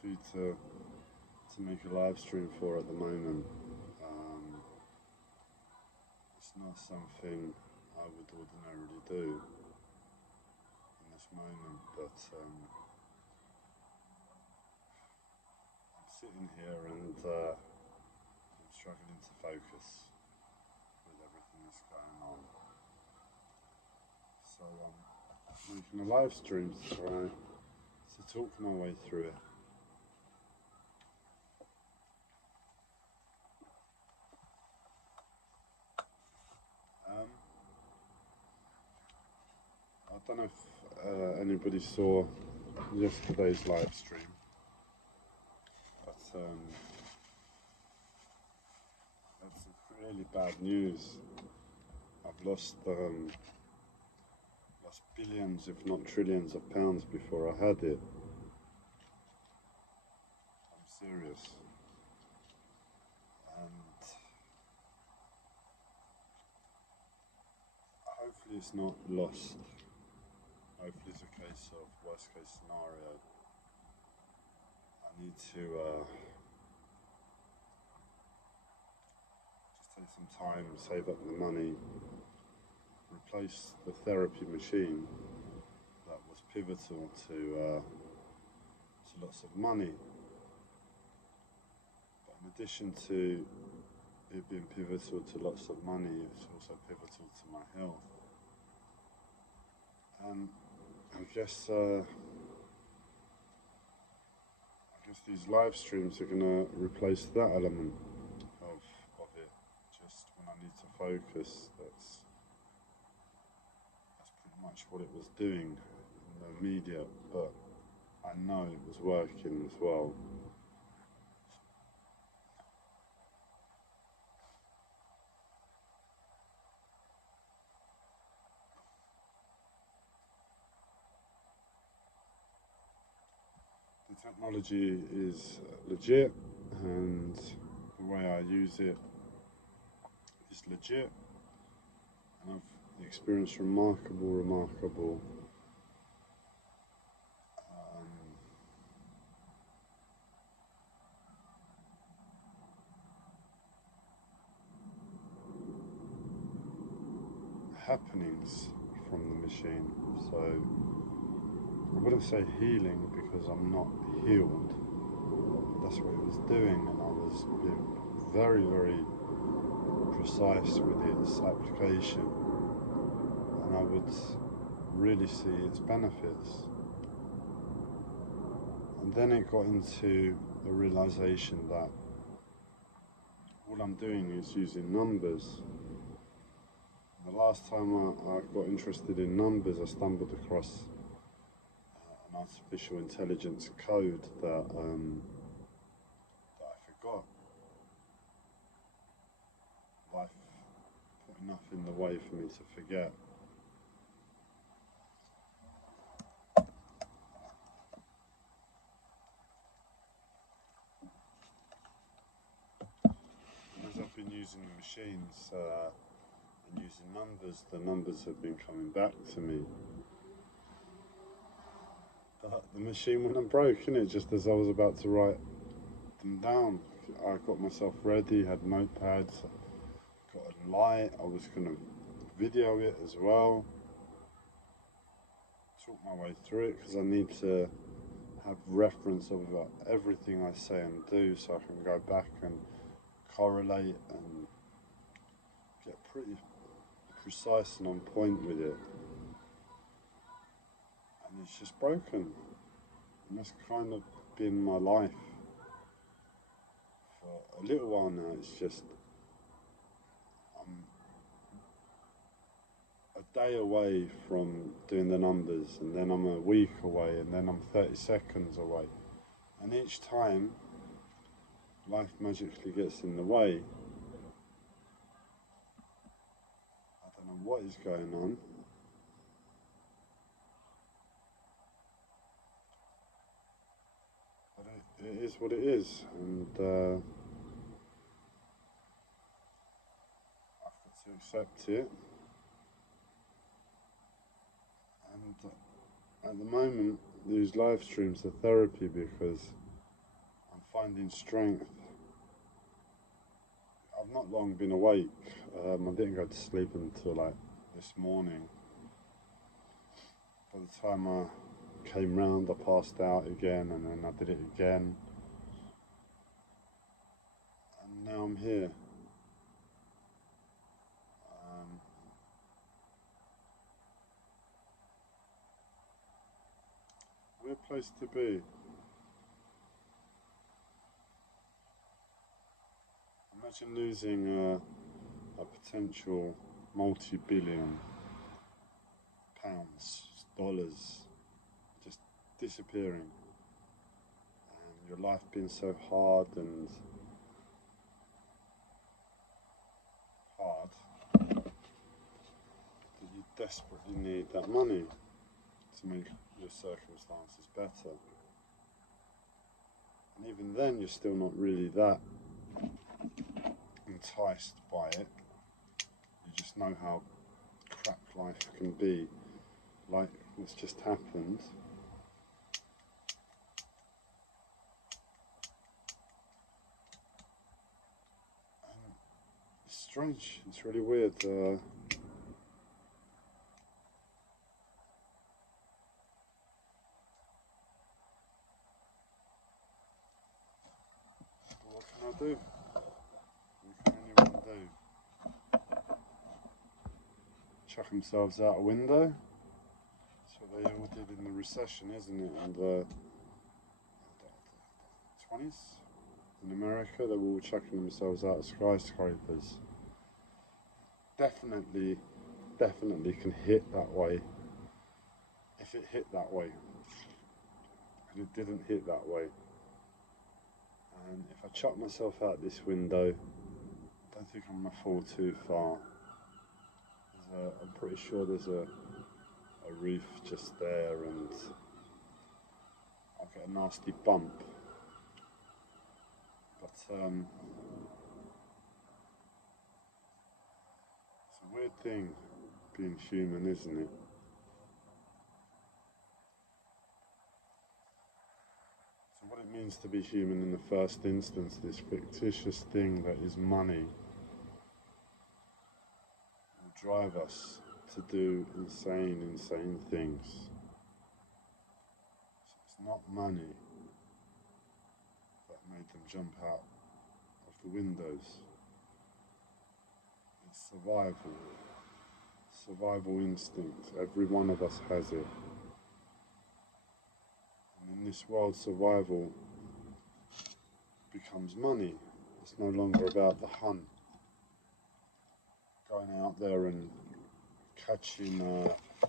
for you to make a live stream for at the moment. It's not something I would ordinarily do in this moment, but I'm sitting here and I'm struggling to focus with everything that's going on. So I'm making a live stream to try to talk my way through it. I don't know if anybody saw yesterday's live stream, but that's really bad news. I've lost billions, if not trillions, of pounds before I had it. I'm serious. And hopefully it's not lost. Hopefully it's a case of worst case scenario. I need to just take some time, save up the money, replace the therapy machine that was pivotal to lots of money. But in addition to it being pivotal to lots of money, it's also pivotal to my health. And I guess these live streams are going to replace that element of it. Just when I need to focus, that's pretty much what it was doing in the media, but I know it was working as well. The technology is legit, and the way I use it is legit, and I've experienced remarkable happenings from the machine. So I wouldn't say healing because I'm not healed. That's what it was doing, and I was being very, very precise with its application, and I would really see its benefits. And then it got into the realization that all I'm doing is using numbers. The last time I got interested in numbers, I stumbled across an artificial intelligence code that I forgot. Life put enough in the way for me to forget. As I've been using the machines and using numbers, the numbers have been coming back to me. But the machine went and broke, innit? Just as I was about to write them down. I got myself ready, had notepads, got a light, I was going to video it as well. Talk my way through it because I need to have reference of everything I say and do so I can go back and correlate and get pretty precise and on point with it. And it's just broken. And that's kind of been my life for a little while now. It's just I'm a day away from doing the numbers, and then I'm a week away, and then I'm 30 seconds away. And each time life magically gets in the way. I don't know what is going on. It is what it is, and I've got to accept it. And at the moment, these live streams are therapy because finding strength. I've not long been awake. I didn't go to sleep until like this morning. By the time I came round, I passed out again, and then I did it again. And now I'm here. Weird place to be. Imagine losing a potential multi-billion pounds, dollars, just disappearing. And your life being so hard that you desperately need that money to make your circumstances better. And even then, you're still not really that enticed by it. You just know how crap life can be, like what's just happened. And it's strange, it's really weird. What can I do? What can anyone do? Chuck themselves out a window? That's what they all did in the recession, isn't it? And the 20s in America, they were all chucking themselves out of skyscrapers. Definitely can hit that way. If it hit that way. And it didn't hit that way. And if I chuck myself out this window, I don't think I'm going to fall too far. I'm pretty sure there's a reef just there, and I'll get a nasty bump. But it's a weird thing being human, isn't it? So what it means to be human in the first instance, this fictitious thing that is money, drive us to do insane things. So it's not money that made them jump out of the windows. It's survival instinct. Every one of us has it. And in this world, survival becomes money. It's no longer about the hunt. Going out there and catching a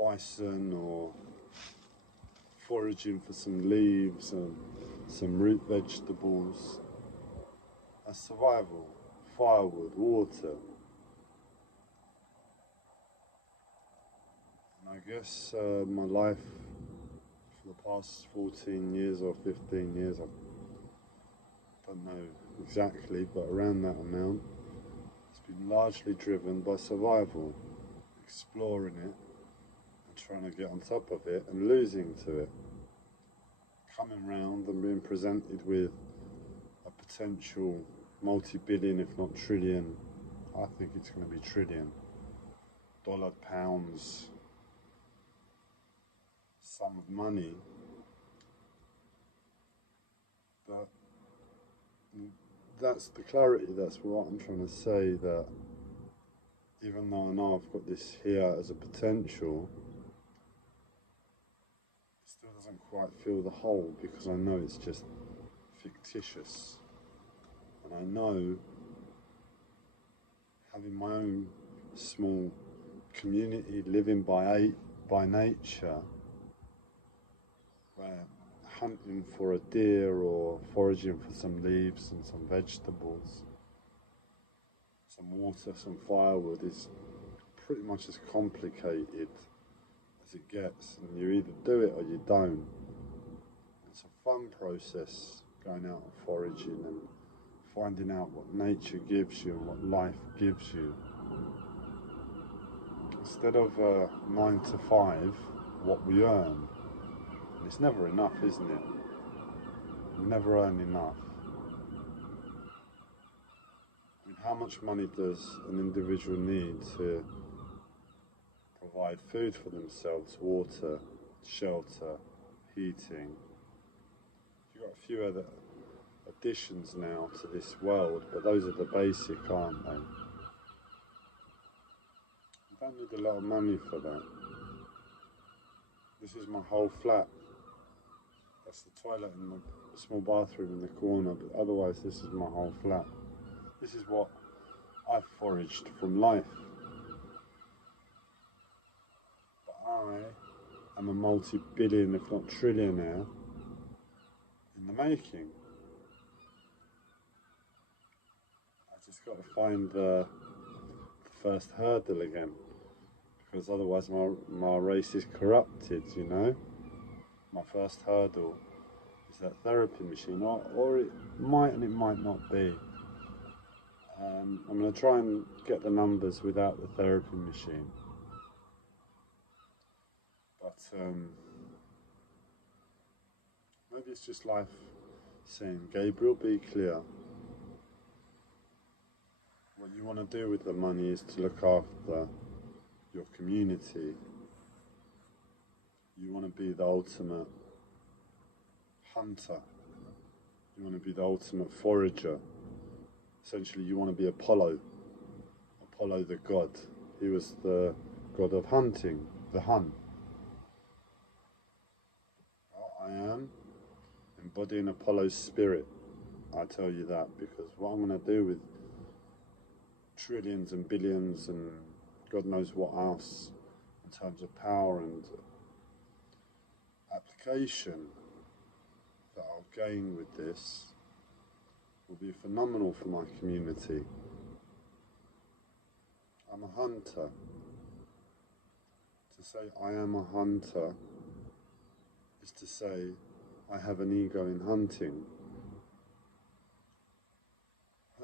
bison, or foraging for some leaves and some root vegetables. That's survival. Firewood, water. And I guess my life for the past 14 years or 15 years, I don't know exactly, but around that amount, been largely driven by survival, exploring it and trying to get on top of it and losing to it, coming round and being presented with a potential multi-billion, if not trillion, I think it's going to be trillion, dollar, pounds, sum of money, but that's the clarity, that's what I'm trying to say, that even though I know I've got this here as a potential, it still doesn't quite fill the hole, because I know it's just fictitious. And I know, having my own small community, living by nature, where hunting for a deer or foraging for some leaves and some vegetables, some water, some firewood is pretty much as complicated as it gets, and you either do it or you don't. It's a fun process, going out and foraging and finding out what nature gives you and what life gives you. Instead of 9 to 5, what we earn. And it's never enough, isn't it? You never earn enough. I mean, how much money does an individual need to provide food for themselves, water, shelter, heating? You've got a few other additions now to this world, but those are the basic, aren't they? You don't need a lot of money for that. This is my whole flat. That's the toilet and the small bathroom in the corner, but otherwise this is my whole flat. This is what I've foraged from life. But I am a multi-billion, if not trillionaire, in the making. I just got to find the first hurdle again, because otherwise my race is corrupted, you know. My first hurdle is that therapy machine, or it might and it might not be. I'm going to try and get the numbers without the therapy machine. But maybe it's just life saying, Gabriel, be clear. What you want to do with the money is to look after your community. You want to be the ultimate hunter. You want to be the ultimate forager. Essentially, you want to be Apollo the god. He was the god of hunting, the hunt. I am embodying Apollo's spirit. I tell you that because what I'm going to do with trillions and billions and God knows what else in terms of power and application that I'll gain with this will be phenomenal for my community. I'm a hunter. To say I am a hunter is to say I have an ego in hunting.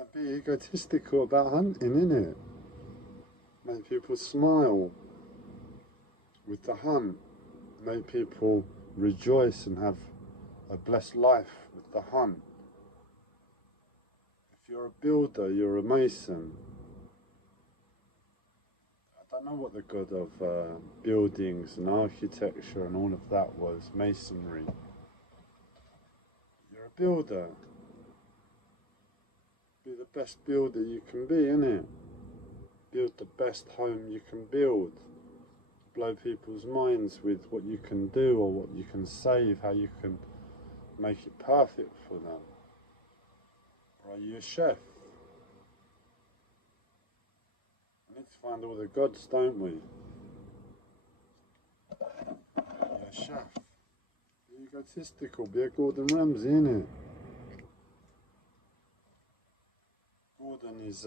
I'd be egotistical about hunting, innit? Make people smile with the hunt. Make people rejoice and have a blessed life with the hunt. If you're a builder, you're a mason. I don't know what the god of buildings and architecture and all of that was, masonry. You're a builder. Be the best builder you can be, innit? Build the best home you can build. Blow people's minds with what you can do or what you can save, how you can make it perfect for them. Or are you a chef? We need to find all the gods, don't we? You're a chef. Be egotistical, be a Gordon Ramsay, innit? Gordon is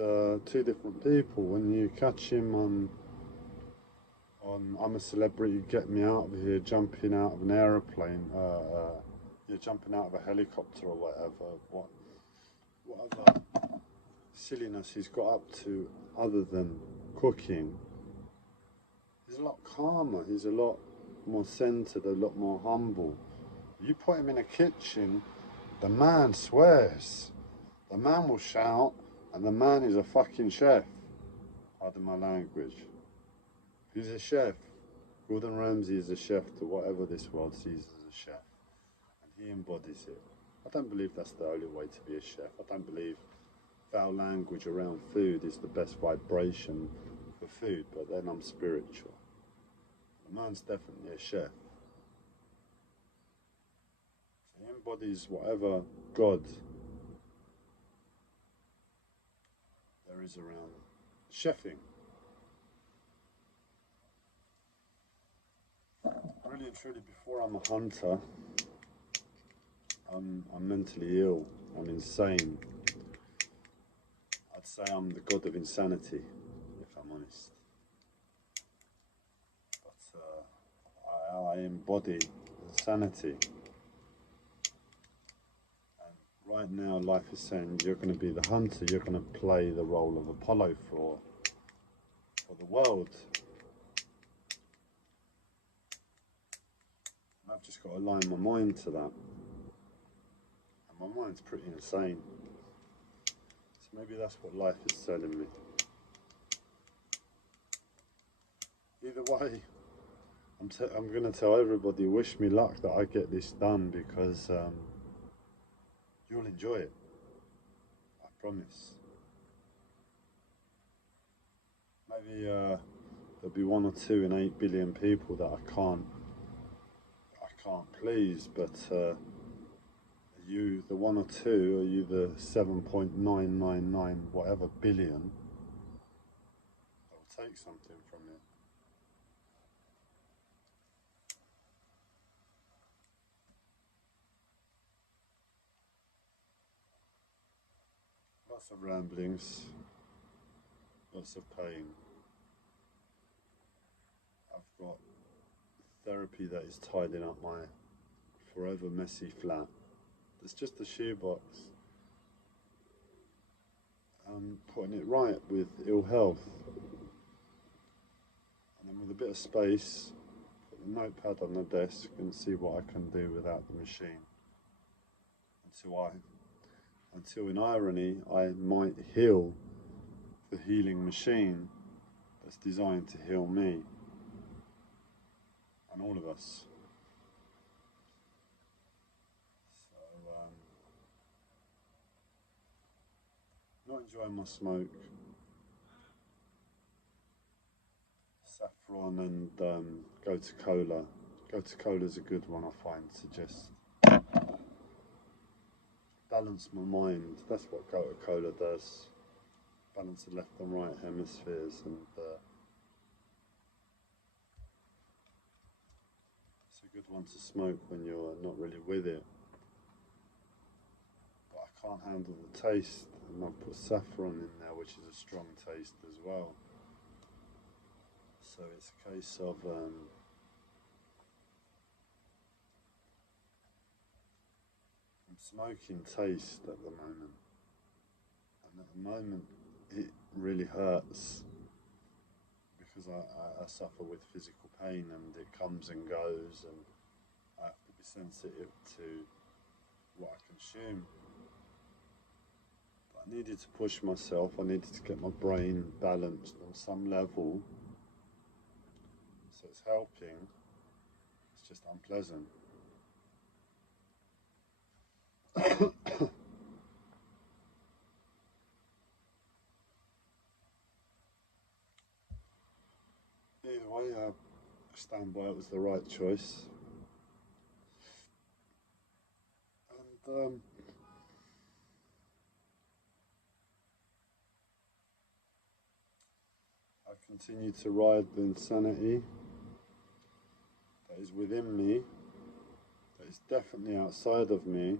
two different people. When you catch him on I'm a Celebrity, Get Me Out of Here, jumping out of an aeroplane, you're jumping out of a helicopter or whatever, whatever silliness he's got up to other than cooking, he's a lot calmer, he's a lot more centered, a lot more humble. You put him in a kitchen, the man swears, the man will shout, and the man is a fucking chef. Pardon my language. Who's a chef? Gordon Ramsay is a chef to whatever this world sees as a chef. And he embodies it. I don't believe that's the only way to be a chef. I don't believe foul language around food is the best vibration for food, but then I'm spiritual. The man's definitely a chef. So he embodies whatever God there is around chefing. Really and truly, before I'm a hunter, I'm mentally ill, I'm insane. I'd say I'm the god of insanity, if I'm honest. But I embody insanity. And right now life is saying you're going to be the hunter, you're going to play the role of Apollo for the world. I've just got to align my mind to that. My mind's pretty insane. So maybe that's what life is telling me. Either way, I'm going to tell everybody, wish me luck that I get this done, because you'll enjoy it. I promise. Maybe there'll be 1 or 2 in 8 billion people that I can't please, but are you the 1 or 2? Are you the 7.999 whatever billion that will take something from you? Lots of ramblings, lots of pain. I've got therapy that is tidying up my forever messy flat. It's just a shoebox. I'm putting it right with ill health. And then with a bit of space, put the notepad on the desk and see what I can do without the machine. Until in irony, I might heal the healing machine that's designed to heal me. And all of us. So, not enjoying my smoke. Saffron and Gota Kola. Gota Cola's a good one, I find, to just balance my mind. That's what Gota Kola does. Balance the left and right hemispheres, and it's a good one to smoke when you're not really with it. But I can't handle the taste, and I've put saffron in there, which is a strong taste as well. So it's a case of I'm smoking taste at the moment, and at the moment it really hurts because I suffer with physical pain, and it comes and goes, and I have to be sensitive to what I consume. But I needed to push myself, I needed to get my brain balanced on some level, so it's helping, it's just unpleasant. Either way, I stand by it was the right choice. And I continue to ride the insanity that is within me, that is definitely outside of me.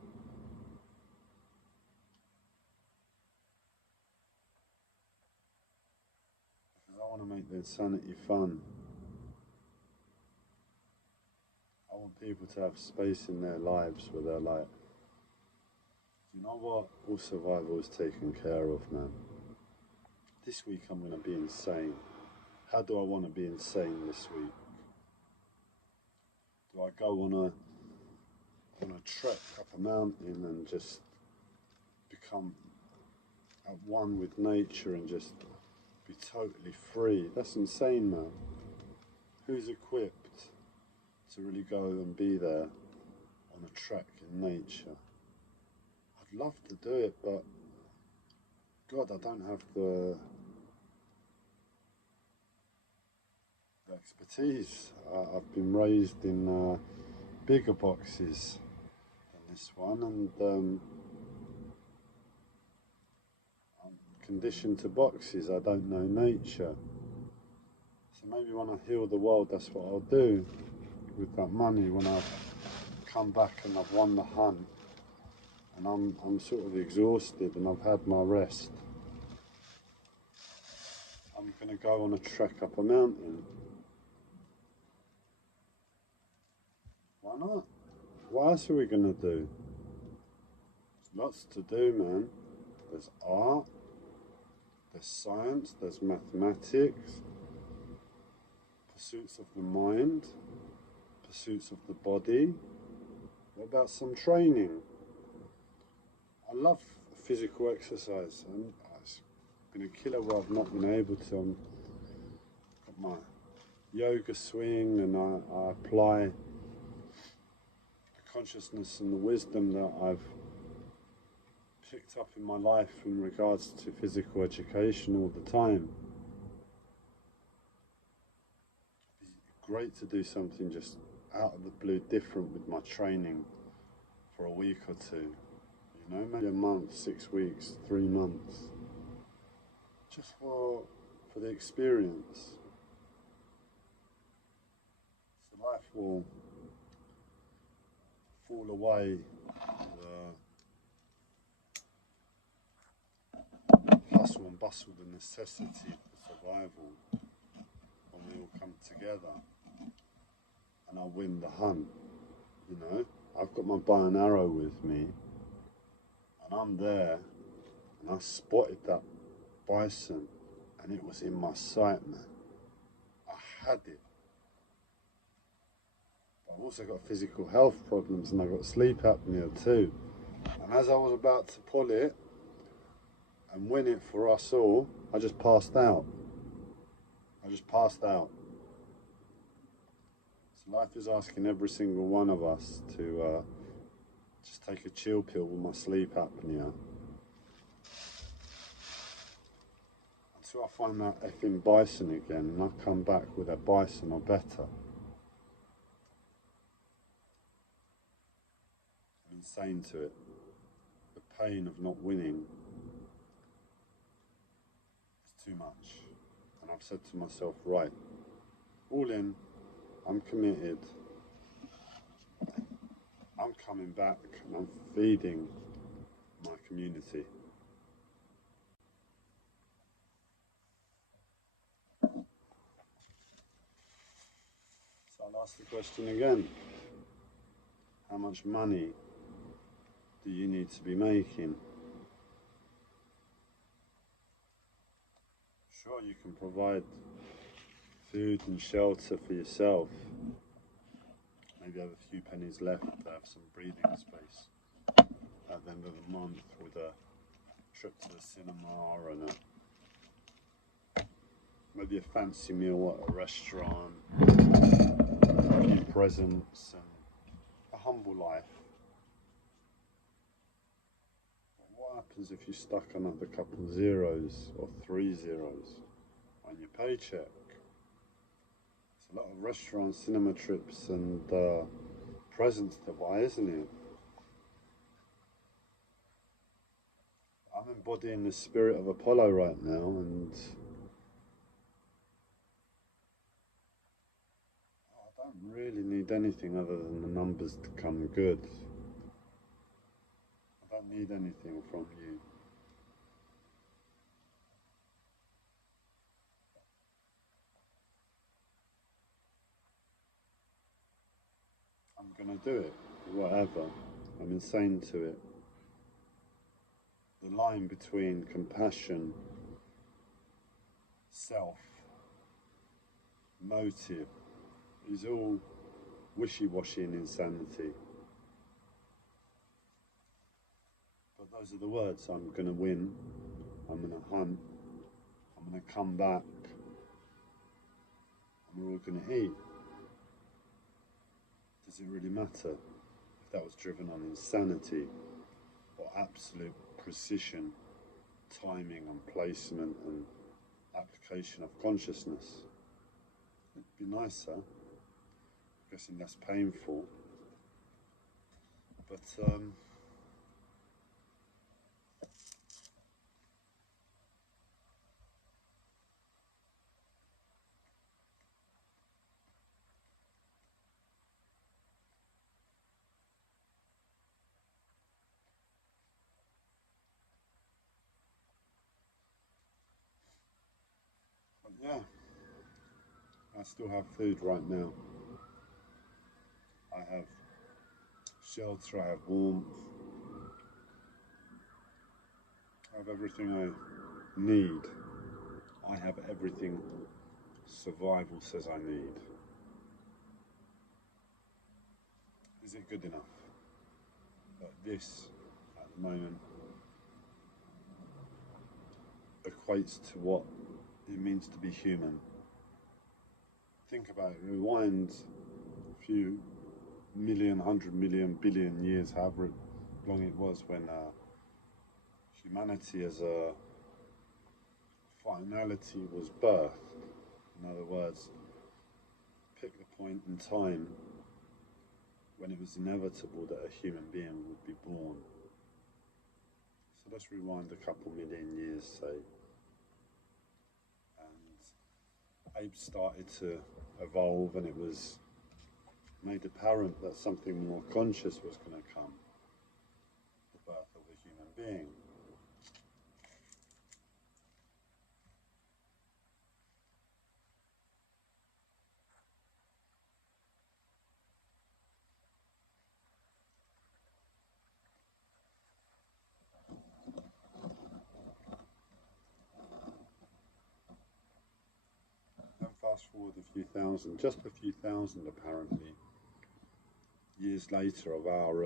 Because I want to make the insanity fun. I want people to have space in their lives where they're like, you know what, all survival is taken care of, man. This week I'm going to be insane. How do I want to be insane this week? Do I go on a trek up a mountain and just become at one with nature and just be totally free? That's insane, man. Who's equipped to really go and be there on a trek in nature? I'd love to do it, but God, I don't have the expertise. I've been raised in bigger boxes than this one, and I'm conditioned to boxes. I don't know nature. So maybe when I heal the world, that's what I'll do with that money. When I come back and I've won the hunt, and I'm sort of exhausted and I've had my rest, I'm going to go on a trek up a mountain. Why not? What else are we going to do? There's lots to do, man. There's art, there's science, there's mathematics, pursuits of the mind, pursuits of the body. What about some training? I love physical exercise, and it's been a killer where I've not been able to. I've got my yoga swing, and I apply the consciousness and the wisdom that I've picked up in my life in regards to physical education all the time. It's great to do something just out of the blue different with my training for a week or two, you know, maybe a month, 6 weeks, 3 months, just for the experience. So life will fall away, the hustle and bustle, the necessity for survival, when we all come together and I win the hunt, you know. I've got my bow and arrow with me, and I'm there, and I spotted that bison, and it was in my sight, man. I had it. I've also got physical health problems, and I've got sleep apnea too. And as I was about to pull it and win it for us all, I just passed out. So life is asking every single one of us to just take a chill pill with my sleep apnea until I find that effing bison again, and I come back with a bison or better. I'm insane to it. The pain of not winning is too much. And I've said to myself, right, all in, I'm committed, I'm coming back, and I'm feeding my community. So I'll ask the question again. How much money do you need to be making? Sure, you can provide food and shelter for yourself. Maybe have a few pennies left to have some breathing space at the end of the month with a trip to the cinema and maybe a fancy meal at a restaurant, a few presents, and a humble life. But what happens if you stuck another couple of zeros or 3 zeros on your paycheck? It's a lot of restaurants, cinema trips, and presents to buy, isn't it? I'm embodying the spirit of Apollo right now, and I don't really need anything other than the numbers to come good. I don't need anything from you. I'm gonna do it, whatever. I'm insane to it. The line between compassion, self, motive is all wishy-washy and insanity. But those are the words. I'm gonna win, I'm gonna hunt, I'm gonna come back, and we're all gonna eat. Does it really matter if that was driven on insanity or absolute precision, timing and placement and application of consciousness? It'd be nicer. I'm guessing less painful. But yeah, I still have food right now. I have shelter, I have warmth, I have everything I need. I have everything survival says I need. Is it good enough? But this, at the moment, equates to what it means to be human. Think about it, rewind a few million, 100 million, billion years, however long it was, when humanity as a finality was birthed. In other words, pick the point in time when it was inevitable that a human being would be born. So let's rewind a couple million years, say, and apes started to evolve, and it was made apparent that something more conscious was going to come, the birth of a human being. Then fast forward a few thousand, just a few thousand apparently, years later of our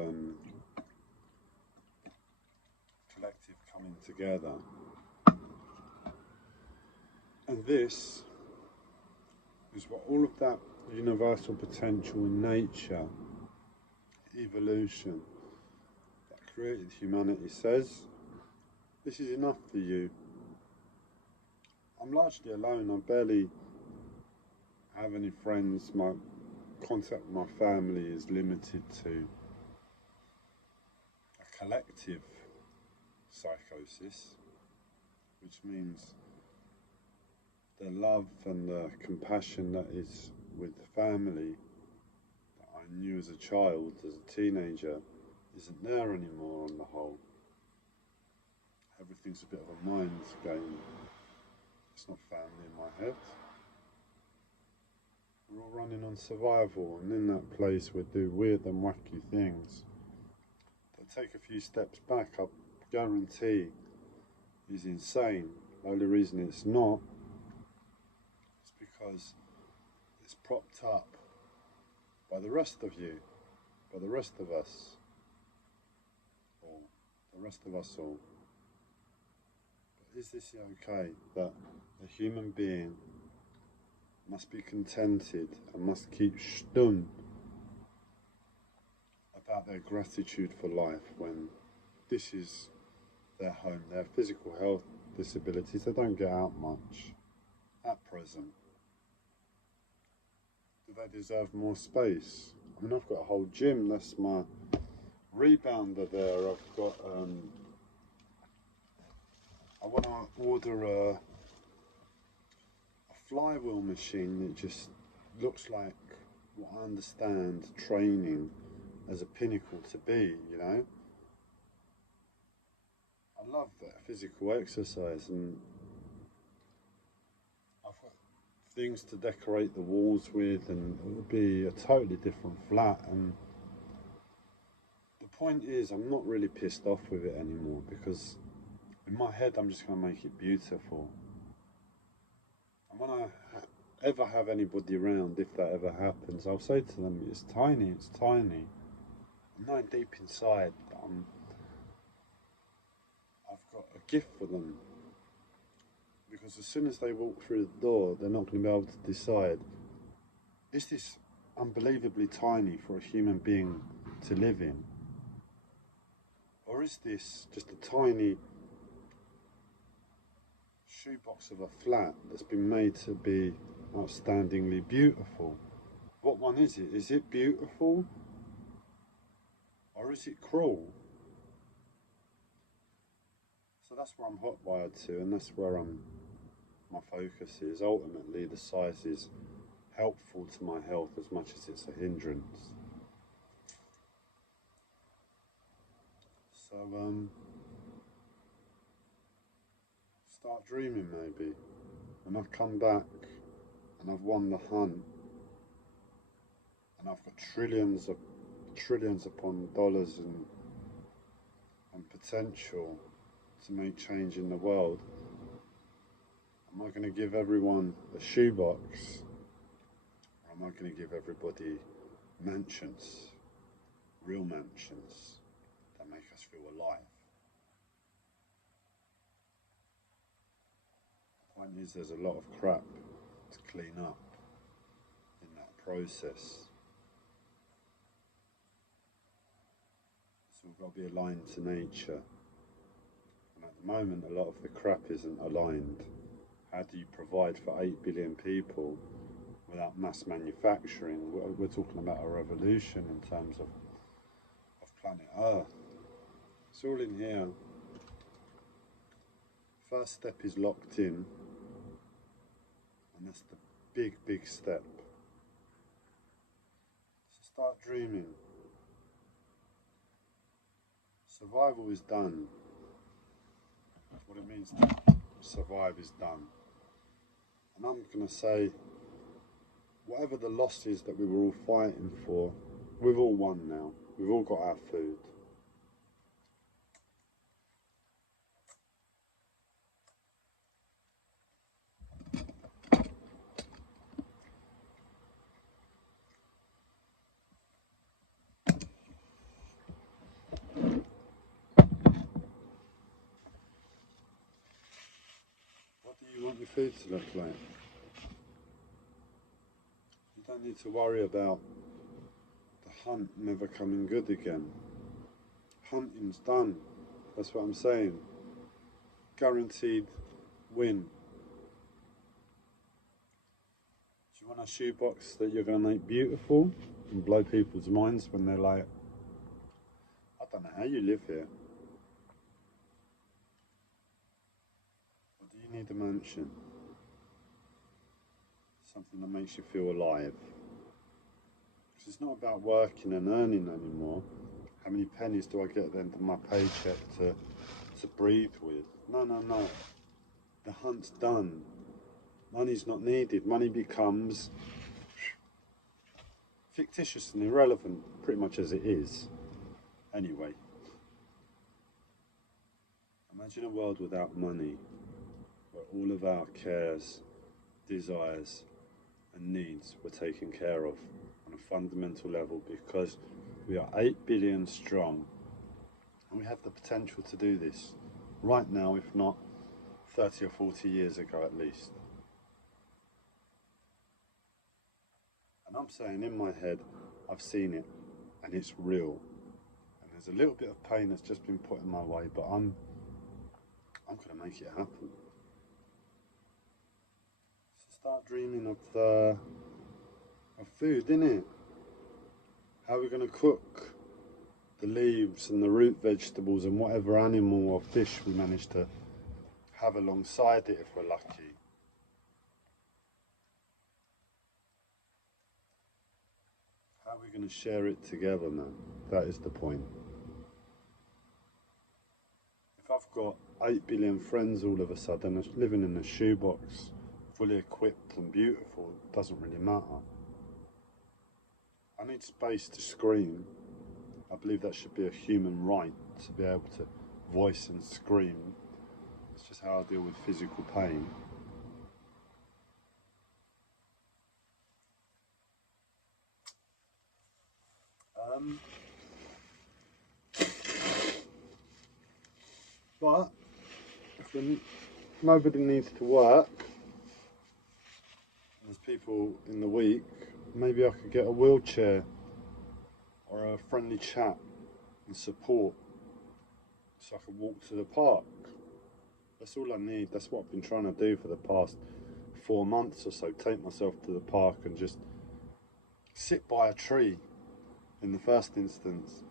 collective coming together. And this is what all of that universal potential in nature, evolution, that created humanity says, this is enough for you. I'm largely alone, I barely have any friends, my contact with my family is limited to a collective psychosis, which means the love and the compassion that is with the family that I knew as a child, as a teenager, isn't there anymore on the whole. Everything's a bit of a mind game. It's not family in my head. We're all running on survival, and in that place we do weird and wacky things that take a few steps back, I guarantee, is insane. The only reason it's not is because it's propped up by the rest of you, by the rest of us all, the rest of us all. But is this okay that a human being must be contented and must keep stum about their gratitude for life when this is their home, their physical health disabilities, they don't get out much at present? Do they deserve more space? I mean, I've got a whole gym, that's my rebounder there. I've got, I want to order a flywheel machine that just looks like what I understand training as a pinnacle to be, you know. I love that physical exercise, and I've got things to decorate the walls with, and it would be a totally different flat. And the point is, I'm not really pissed off with it anymore, because in my head I'm just going to make it beautiful. And when I ever have anybody around, if that ever happens, I'll say to them, it's tiny, it's tiny. I'm knowing deep inside that I've got a gift for them. Because as soon as they walk through the door, they're not going to be able to decide, is this unbelievably tiny for a human being to live in? Or is this just a tiny shoebox of a flat that's been made to be outstandingly beautiful? What one is it? Is it beautiful? Or is it cruel? So that's where I'm hot-wired to, and that's where my focus is. Ultimately, the size is helpful to my health as much as it's a hindrance. So, start dreaming maybe. And I've come back and I've won the hunt, and I've got trillions upon dollars and potential to make change in the world. Am I going to give everyone a shoebox, or am I going to give everybody mansions, real mansions that make us feel alive? Point is, there's a lot of crap to clean up in that process. It's all got to be aligned to nature. And at the moment, a lot of the crap isn't aligned. How do you provide for 8 billion people without mass manufacturing? We're talking about a revolution in terms of planet Earth. It's all in here. First step is locked in, and that's the big, big step. So start dreaming. Survival is done. That's what it means to survive is done. And I'm going to say, whatever the losses that we were all fighting for, we've all won now. We've all got our food. What do you want your food to look like? You don't need to worry about the hunt never coming good again. Hunting's done. That's what I'm saying. Guaranteed win. Do you want a shoebox that you're going to make beautiful and blow people's minds when they're like, I don't know how you live here. Or do you need a mansion? Something that makes you feel alive. Because it's not about working and earning anymore. How many pennies do I get at the end of my paycheck to breathe with? No, no, no. The hunt's done. Money's not needed. Money becomes fictitious and irrelevant, pretty much as it is. Anyway, imagine a world without money, where all of our cares, desires, and needs were taken care of on a fundamental level, because we are 8 billion strong, and we have the potential to do this right now, if not 30 or 40 years ago at least. And I'm saying in my head, I've seen it, and it's real. And there's a little bit of pain that's just been put in my way, but I'm going to make it happen. So start dreaming of food, innit? How are we going to cook the leaves and the root vegetables and whatever animal or fish we manage to have alongside it if we're lucky? How are we going to share it together, man? That is the point. If I've got 8 billion friends all of a sudden living in a shoebox, fully equipped and beautiful, it doesn't really matter. I need space to scream. I believe that should be a human right, to be able to voice and scream. It's just how I deal with physical pain. But if nobody needs to work, there's people in the week, maybe I could get a wheelchair or a friendly chat and support so I can walk to the park. That's all I need. That's what I've been trying to do for the past 4 months or so. Take myself to the park and just sit by a tree in the first instance,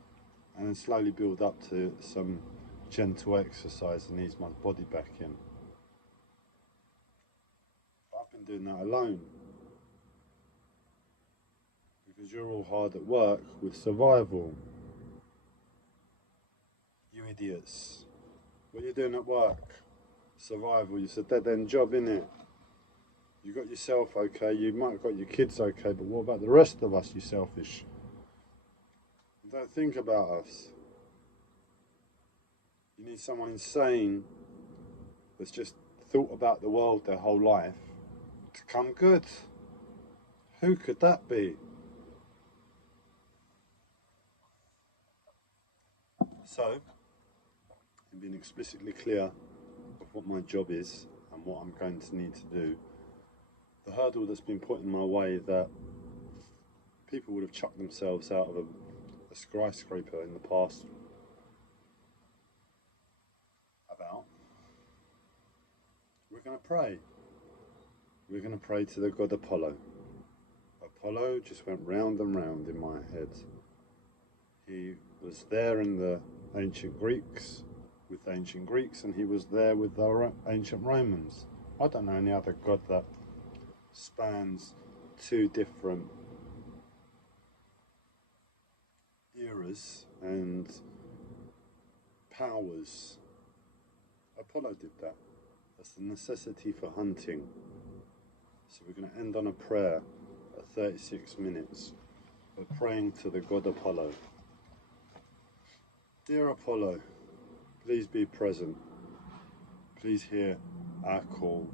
and then slowly build up to some gentle exercise and ease my body back in. But I've been doing that alone, because you're all hard at work with survival. You idiots. What are you doing at work? Survival. It's a dead-end job, innit? You got yourself okay, you might have got your kids okay, but what about the rest of us, you selfish? Don't think about us. You need someone insane that's just thought about the world their whole life to come good. Who could that be? So, I'm being explicitly clear of what my job is and and what I'm going to need to do. The hurdle that's been put in my way that people would have chucked themselves out of a skyscraper in the past about. We're going to pray. We're going to pray to the god Apollo. Apollo just went round and round in my head. He was there in the ancient Greeks, with the ancient Greeks, and he was there with the ancient Romans. I don't know any other god that spans two different eras and powers. Apollo did that. That's the necessity for hunting. So we're going to end on a prayer at 36 minutes. We're praying to the god Apollo. Dear Apollo, please be present. Please hear our call.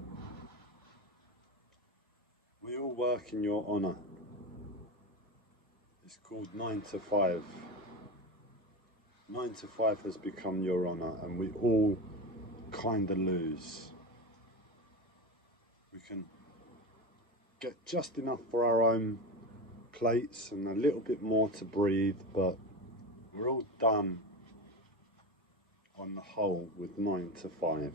We all work in your honour. It's called 9 to 5. 9 to 5 has become your honour, and we all kind of lose. We can get just enough for our own plates and a little bit more to breathe, but we're all done on the whole with 9 to 5.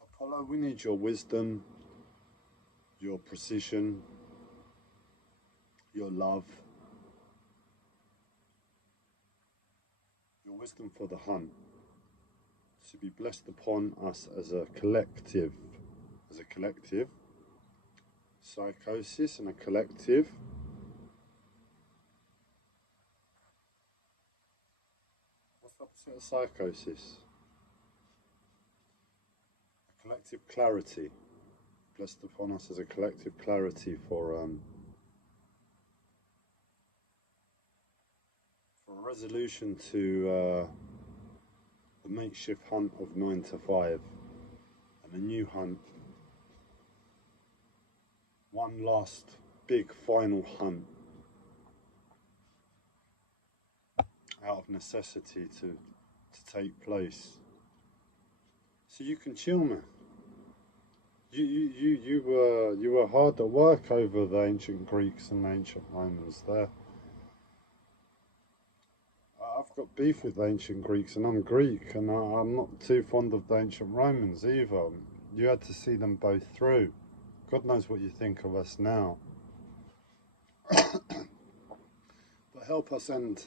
Apollo, we need your wisdom, your precision, your love, your wisdom for the hunt, to be blessed upon us as a collective, psychosis and a collective. What's the opposite of psychosis? A collective clarity, blessed upon us as a collective clarity for a resolution to the makeshift hunt of 9 to 5 and a new hunt. One last big final hunt out of necessity to take place. So you can chill, man. You were hard at work over the ancient Greeks and ancient Romans there. I've got beef with the ancient Greeks, and I'm Greek, and I'm not too fond of the ancient Romans either. You had to see them both through. God knows what you think of us now. But help us end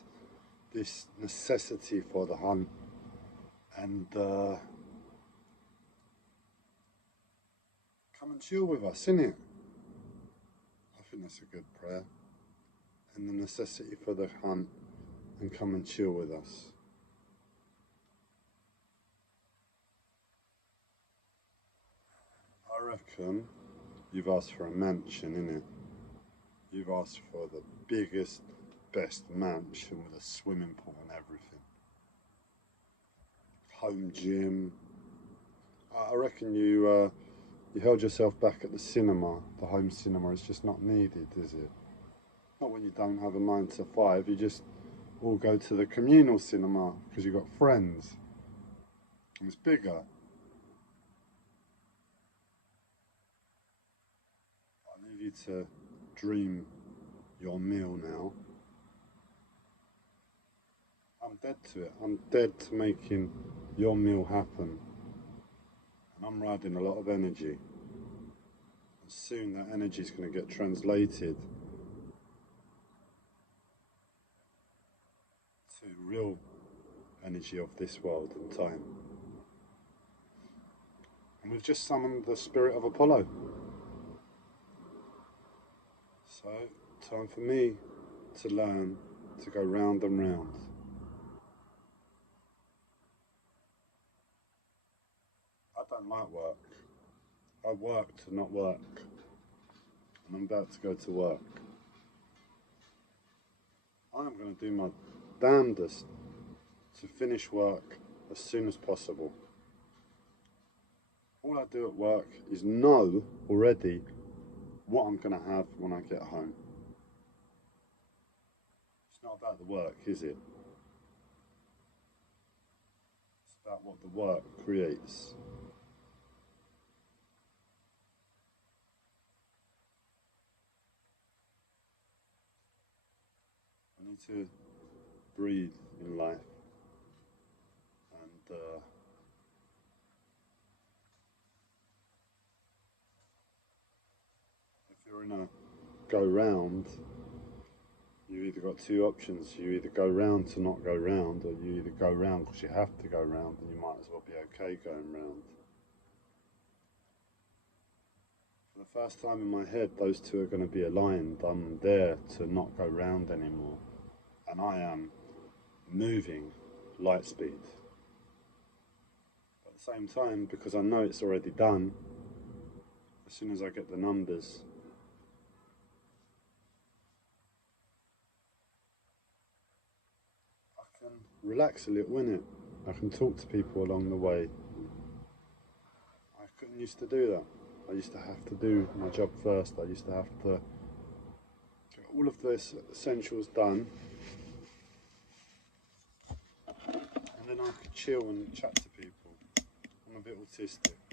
this necessity for the hunt, and come and chill with us, innit? I think that's a good prayer. And the necessity for the hunt, and come and chill with us. I reckon you've asked for a mansion, innit? You've asked for the biggest, best mansion with a swimming pool and everything. Home gym. I reckon you held yourself back at the cinema. The home cinema is just not needed, is it? Not when you don't have a 9 to 5, you just all go to the communal cinema because you've got friends. And it's bigger. I leave you to dream your meal now. I'm dead to it. I'm dead to making your meal happen. And I'm riding a lot of energy. And soon that energy is going to get translated to real energy of this world and time. And we've just summoned the spirit of Apollo. So, time for me to learn to go round and round. I don't like work. I work to not work. And I'm about to go to work. I'm going to do my damnedest to finish work as soon as possible. All I do at work is know already what I'm going to have when I get home. It's not about the work, is it? It's that what the work creates? I need to breathe in life, and if you're in a go round, you either got two options. You either go round to not go round, or you either go round because you have to go round, and you might as well be okay going round. For the first time in my head, those two are going to be aligned. I'm there to not go round anymore, and I am moving light speed. At the same time, because I know it's already done, as soon as I get the numbers, I can relax a little, innit? I can talk to people along the way. I couldn't used to do that. I used to have to do my job first. I used to have to get all of the essentials done, and then I could chill and chat to people. I'm a bit autistic.